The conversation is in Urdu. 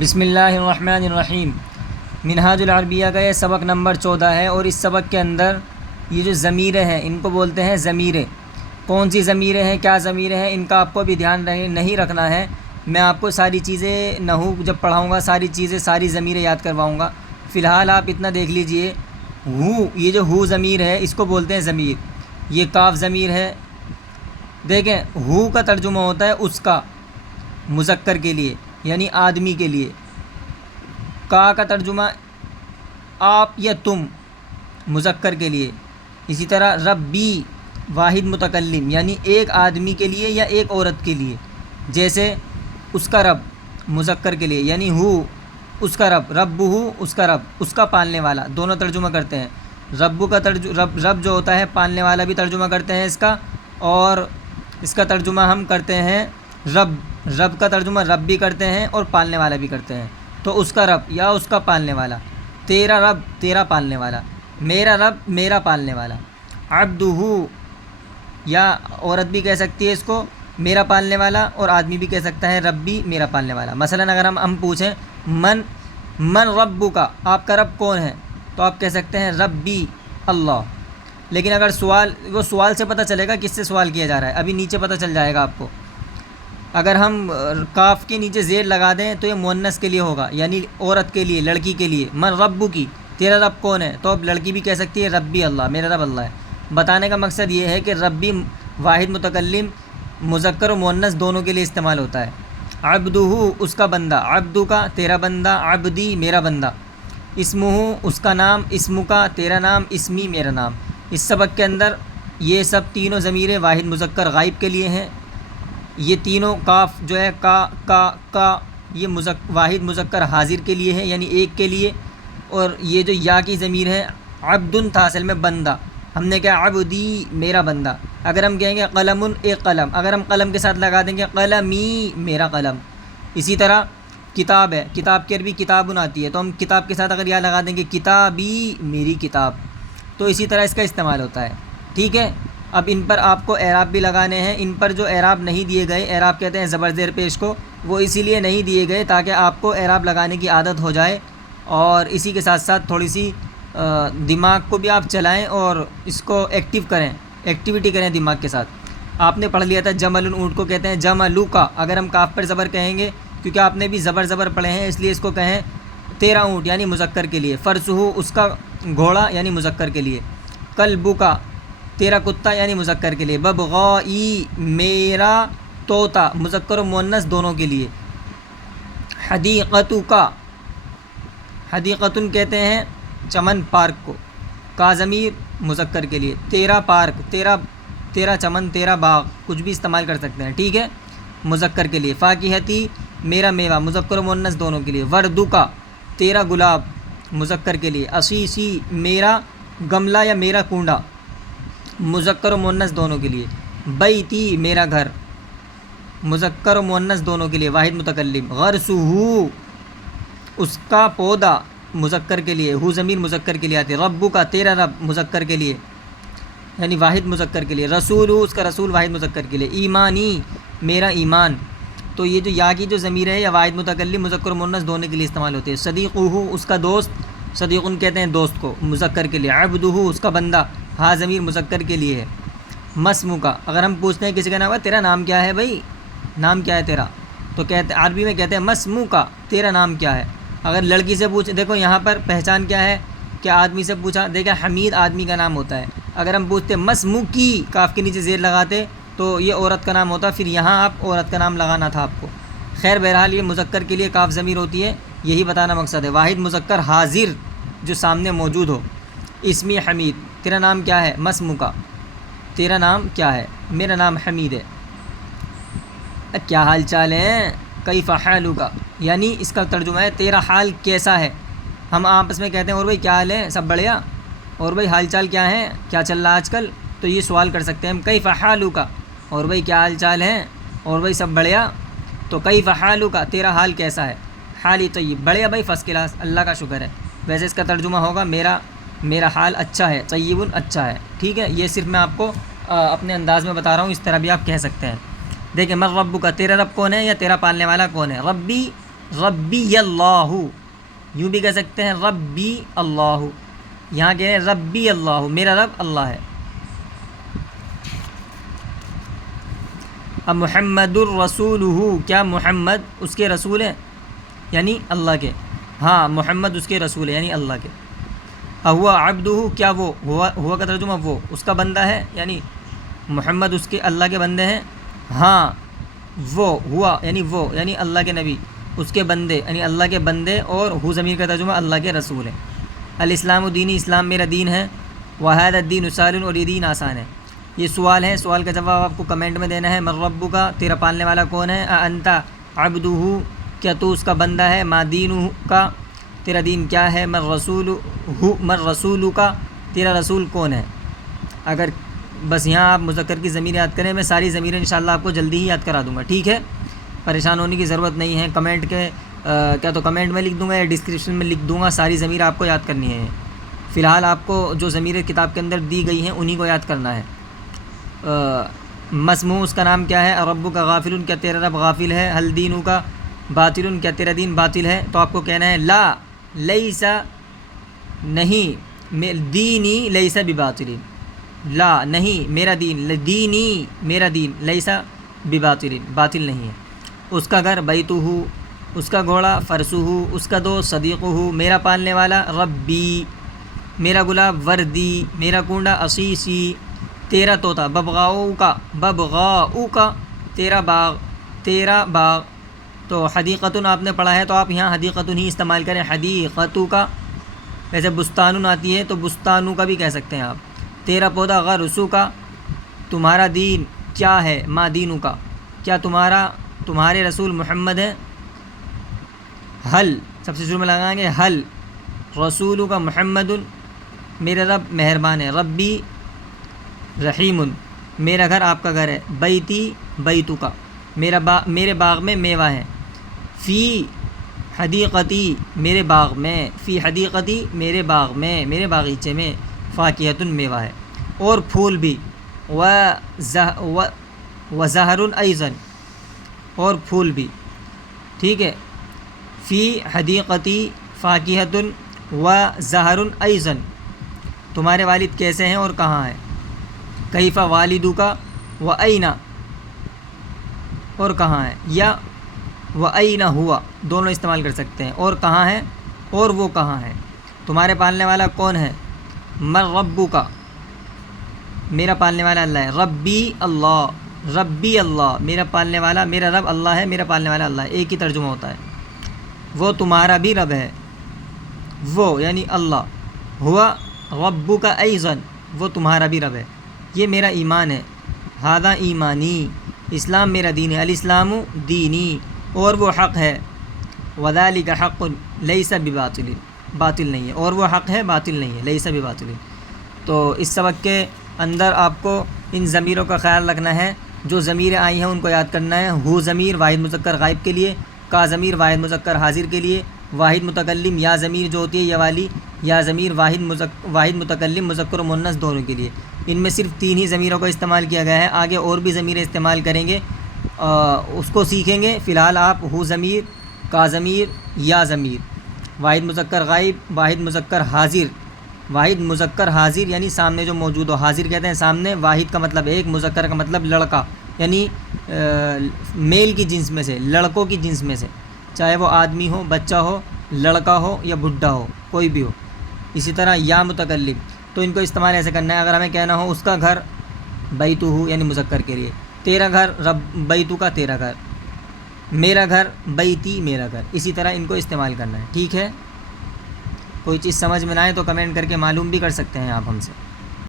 بسم اللہ الرحمن الرحیم۔ منہاج العربیہ کا یہ سبق نمبر 14 ہے، اور اس سبق کے اندر یہ جو ضمیریں ہیں ان کو بولتے ہیں ضمیریں۔ کون سی ضمیریں ہیں، کیا ضمیریں ہیں، ان کا آپ کو بھی دھیان نہیں رکھنا ہے۔ میں آپ کو ساری چیزیں نحو جب پڑھاؤں گا ساری ضمیریں یاد کرواؤں گا۔ فی الحال آپ اتنا دیکھ لیجئے، یہ جو ہو ضمیر ہے اس کو بولتے ہیں ضمیر۔ یہ کاف ضمیر ہے، دیکھیں ہو کا ترجمہ ہوتا ہے اس کا، مذکر کے لیے یعنی آدمی کے لیے۔ کا ترجمہ آپ یا تم، مذکر کے لیے۔ اسی طرح ربی واحد متکلم یعنی ایک آدمی کے لیے یا ایک عورت کے لیے، جیسے اس کا رب مذکر کے لیے یعنی ہو اس کا رب، رب ہو اس کا رب، اس کا پالنے والا، دونوں ترجمہ کرتے ہیں۔ رب کا رب جو ہوتا ہے پالنے والا بھی ترجمہ کرتے ہیں اس کا، اور اس کا ترجمہ ہم کرتے ہیں رب کا ترجمہ رب بھی کرتے ہیں اور پالنے والا بھی کرتے ہیں۔ تو اس کا رب یا اس کا پالنے والا، تیرا رب تیرا پالنے والا، میرا رب میرا پالنے والا۔ عبدہ یا عورت بھی کہہ سکتی ہے اس کو میرا پالنے والا، اور آدمی بھی کہہ سکتا ہے ربی میرا پالنے والا۔ مثلا اگر ہم پوچھیں من ربک کا، آپ کا رب کون ہے، تو آپ کہہ سکتے ہیں ربی اللہ۔ لیکن اگر سوال سے پتہ چلے گا کس سے سوال کیا جا رہا ہے، ابھی نیچے پتہ چل جائے گا آپ کو۔ اگر ہم کاف کے نیچے زیر لگا دیں تو یہ مؤنث کے لیے ہوگا، یعنی عورت کے لیے، لڑکی کے لیے۔ من ربک کی، تیرا رب کون ہے، تو اب لڑکی بھی کہہ سکتی ہے ربی اللہ، میرا رب اللہ ہے۔ بتانے کا مقصد یہ ہے کہ ربی واحد متکلم مذکر و مؤنث دونوں کے لیے استعمال ہوتا ہے۔ عبدہ اس کا بندہ، عبدو کا تیرا بندہ، عبدی میرا بندہ۔ اسمہ اس کا نام، اسمو کا تیرا نام، اسمی میرا نام۔ اس سبق کے اندر یہ سب تینوں ضمیریں واحد مذکر غائب کے لیے ہیں۔ یہ تینوں کاف جو ہے کا یہ واحد مذکر حاضر کے لیے ہے یعنی ایک کے لیے، اور یہ جو یا کی ضمیر ہے عبدن تھا اصل میں بندہ، ہم نے کہا عبدی میرا بندہ۔ اگر ہم کہیں گے قلم ایک قلم، اگر ہم قلم کے ساتھ لگا دیں گے قلمی میرا قلم۔ اسی طرح کتاب ہے، کتاب کی عربی کتابن آتی ہے، تو ہم کتاب کے ساتھ اگر یا لگا دیں گے کتابی میری کتاب، تو اسی طرح اس کا استعمال ہوتا ہے۔ ٹھیک ہے، اب ان پر آپ کو اعراب بھی لگانے ہیں۔ ان پر جو اعراب نہیں دیے گئے، اعراب کہتے ہیں زبر زیر پیش کو، وہ اسی لیے نہیں دیے گئے تاکہ آپ کو اعراب لگانے کی عادت ہو جائے، اور اسی کے ساتھ ساتھ تھوڑی سی دماغ کو بھی آپ چلائیں اور اس کو ایکٹیو کریں، ایکٹیویٹی کریں دماغ کے ساتھ۔ آپ نے پڑھ لیا تھا جمل اونٹ کو کہتے ہیں جملو کا، اگر ہم کاف پر زبر کہیں گے کیونکہ آپ نے بھی زبر پڑھے ہیں اس لیے اس کو کہیں تیرا اونٹ یعنی مذکر کے لیے۔ فرسہ اس کا گھوڑا یعنی مذکر کے لیے۔ کلبو کا تیرا کتا یعنی مذکر کے لیے۔ ببغائی میرا طوطا مذکر و مؤنث دونوں کے لیے۔ حدیقتو کا، حدیقتن کہتے ہیں چمن پارک کو، کا ضمیر مذکر کے لیے۔ تیرا پارک تیرا چمن تیرا باغ کچھ بھی استعمال کر سکتے ہیں، ٹھیک ہے، مذکر کے لیے۔ فاکہتی میرا میوہ مذکر و مؤنث دونوں کے لیے۔ وردو کا تیرا گلاب مذکر کے لیے۔ عصیصی میرا گملہ یا میرا کنڈا مذکر و مؤنث دونوں کے لیے۔ بیتی میرا گھر مذکر و مؤنث دونوں کے لیے واحد متکلم۔ غرسہ اس کا پودا مذکر کے لیے، ہو ضمیر مذکر کے لیے آتی ہے۔ ربو کا تیرا رب مذکر کے لیے یعنی واحد مذکر کے لیے۔ رسول اس کا رسول واحد مذکر کے لیے۔ ایمانی میرا ایمان، تو یہ جو یا کی جو ضمیر ہے یا واحد متکلم مذکر و مؤنث دونوں کے لیے استعمال ہوتے ہیں۔ صدیقہ اس کا دوست، صدیقن کہتے ہیں دوست کو مذکر کے لیے۔ عبدہ اس کا بندہ، ہا ضمیر مذکر کے لیے ہے۔ مسمو کا اگر ہم پوچھتے ہیں کسی کا نام ہے تیرا نام کیا ہے بھائی، نام کیا ہے تیرا، تو کہتے عربی میں کہتے ہیں مسمو کا تیرا نام کیا ہے۔ اگر لڑکی سے پوچھ، دیکھو یہاں پر پہچان کیا ہے کہ آدمی سے پوچھا، دیکھیں حمید آدمی کا نام ہوتا ہے۔ اگر ہم پوچھتے مسمو کی، کاف کے نیچے زیر لگاتے تو یہ عورت کا نام ہوتا، پھر یہاں آپ عورت کا نام لگانا تھا آپ کو۔ خیر بہرحال یہ مذکر کے لیے کاف ضمیر ہوتی ہے، یہی بتانا مقصد ہے۔ واحد مذکر حاضر جو سامنے موجود ہو۔ اسمی حمید تیرا نام کیا ہے، مسمو کا تیرا نام کیا ہے، میرا نام حمید ہے۔ کیا حال چال ہے، کیف حالک یعنی اس کا ترجمہ ہے تیرا حال کیسا ہے۔ ہم آپس میں کہتے ہیں اور بھائی کیا حال ہے، سب بڑھیا، اور بھائی حال چال کیا ہے، کیا چل رہا آج کل، تو یہ سوال کر سکتے ہیں ہم کیف حالک، اور بھائی کیا حال چال ہے، اور بھائی سب بڑھیا، تو کیف حالک تیرا حال کیسا ہے۔ حالی طیب بڑھیا بھائی فرسٹ کلاس، اللہ کا شکر ہے۔ ویسے اس کا ترجمہ ہوگا میرا حال اچھا ہے، طیبن اچھا ہے، ٹھیک ہے۔ یہ صرف میں آپ کو اپنے انداز میں بتا رہا ہوں، اس طرح بھی آپ کہہ سکتے ہیں۔ دیکھیں من ربک کا تیرا رب کون ہے یا تیرا پالنے والا کون ہے۔ ربی ربی اللہ، یوں بھی کہہ سکتے ہیں ربی اللہ، یہاں کہہ رہے ہیں ربی اللہ، میرا رب اللہ ہے۔ اب محمد الرسول، کیا محمد اس کے رسول ہیں یعنی اللہ کے؟ ہاں محمد اس کے رسول ہے یعنی اللہ کے۔ ہوا عبدہ، کیا وہ ہوا کا ترجمہ وہ اس کا بندہ ہے یعنی محمد اس کے اللہ کے بندے ہیں؟ ہاں وہ ہوا یعنی وہ یعنی اللہ کے نبی اس کے بندے یعنی اللہ کے بندے، اور ہو ضمیر کا ترجمہ اللہ کے رسول ہے۔ الاسلام دینی، اسلام میرا دین ہے۔ وہذا الدین سہل، اور یہ دین آسان ہے۔ یہ سوال ہے، سوال کا جواب آپ کو کمنٹ میں دینا ہے۔ من ربک، تیرا پالنے والا کون ہے؟ انت عبدہ، کیا تو اس کا بندہ ہے؟ ما دینہ کا، تیرا دین کیا ہے؟ من رسول کا، تیرا رسول کون ہے؟ اگر بس یہاں آپ مذکر کی ضمیر یاد کریں، میں ساری ضمیریں انشاءاللہ آپ کو جلدی ہی یاد کرا دوں گا، ٹھیک ہے؟ پریشان ہونے کی ضرورت نہیں ہے۔ کمنٹ کے کیا تو کمنٹ میں لکھ دوں گا یا ڈسکرپشن میں لکھ دوں گا، ساری ضمیر آپ کو یاد کرنی ہے۔ فی الحال آپ کو جو ضمیریں کتاب کے اندر دی گئی ہیں انہی کو یاد کرنا ہے۔ مسموع، اس کا نام کیا ہے؟ رب کا غافل، کیا تیرا رب غافل ہے؟ حل دینو کا باطل، کیا تیرا دین باطل ہے؟ تو آپ کو کہنا ہے لا لیسا، نہیں، دینی لیسا بباطل، لا نہیں میرا دین، دینی میرا دین، لیسا بباطل باطل نہیں ہے۔ اس کا گھر بیتہ، اس کا گھوڑا فرسہ، اس کا دوست صدیقہ، میرا پالنے والا ربی، میرا گلاب وردی، میرا کنڈا عصیصی، تیرا طوطا ببغاؤ کا، تیرا باغ۔ تو حدیقتن آپ نے پڑھا ہے تو آپ یہاں حدیقتن ہی استعمال کریں، حدیقتو کا۔ ویسے بستانن آتی ہے تو بستانو کا بھی کہہ سکتے ہیں آپ۔ تیرا پودا غرسو کا، تمہارا دین کیا ہے؟ ما دینو کا، کیا تمہارے رسول محمد ہیں؟ حل، سب سے شروع میں لگائیں گے حل، رسول کا محمد، میرا رب مہربان ہے، ربی رحیم، میرا گھر آپ کا گھر ہے، بیتی بیتو کا، میرے باغ میں میوہ ہے، فی حدیقتی، میرے باغ میں، فی حدیقتی، میرے باغ میں، میرے باغیچے میں، فاکہۃ، میوہ ہے، اور پھول بھی، وزہر ایضا، اور پھول بھی، ٹھیک ہے۔ فی حدیقتی فاکہۃ وزہر ایضا، تمہارے والد کیسے ہیں اور کہاں ہیں؟ کیف والدو کا، وَأَيْنَ، اور کہاں ہے، یا وَأَيْنَ ہوا، دونوں استعمال کر سکتے ہیں، اور کہاں ہے اور وہ کہاں ہے۔ تمہارے پالنے والا کون ہے؟ من ربو کا، میرا پالنے والا اللہ ہے، ربی اللہ، میرا پالنے والا، میرا رب اللہ ہے، میرا پالنے والا اللہ ہے، ایک ہی ترجمہ ہوتا ہے۔ وہ تمہارا بھی رب ہے، وہ یعنی اللہ، ہوا ربو کا ایضاً، وہ تمہارا بھی رب ہے، یہ میرا ایمان ہے، ہذا ایمانی، اسلام میرا دین ہے، الاسلام دینی، اور وہ حق ہے، وذالک حق لیس بباطل، باطل نہیں ہے، اور وہ حق ہے باطل نہیں ہے، لیس بباطل۔ تو اس سبق کے اندر آپ کو ان ضمیروں کا خیال رکھنا ہے، جو ضمیریں آئی ہیں ان کو یاد کرنا ہے۔ ہو ضمیر واحد مذکر غائب کے لیے، کا ضمیر واحد مذکر حاضر کے لیے، واحد متکلم یا ضمیر جو ہوتی ہے یہ والی، یا ضمیر واحد متکلم مذکر و مؤنث دونوں کے لیے۔ ان میں صرف 3 ہی ضمیروں کا استعمال کیا گیا ہے، آگے اور بھی ضمیریں استعمال کریں گے، اس کو سیکھیں گے۔ فی الحال آپ ہو ضمیر، کا ضمیر، یا ضمیر، واحد مذکر غائب، واحد مذکر حاضر، واحد مذکر حاضر یعنی سامنے جو موجود ہو، حاضر کہتے ہیں سامنے، واحد کا مطلب ایک، مذکر کا مطلب لڑکا، یعنی میل کی جنس میں سے، لڑکوں کی جنس میں سے، چاہے وہ آدمی ہو، بچہ ہو، لڑکا ہو یا بڈھا ہو، کوئی بھی ہو۔ اسی طرح یا متکلم، تو ان کو استعمال ایسے کرنا ہے۔ اگر ہمیں کہنا ہو اس کا گھر بیتو ہو یعنی مذکر کے لیے، تیرا گھر رب بیتو کا، تیرا گھر، میرا گھر بیتی، میرا گھر، اسی طرح ان کو استعمال کرنا ہے، ٹھیک ہے؟ کوئی چیز سمجھ میں نہ آئے تو کمنٹ کر کے معلوم بھی کر سکتے ہیں آپ ہم سے۔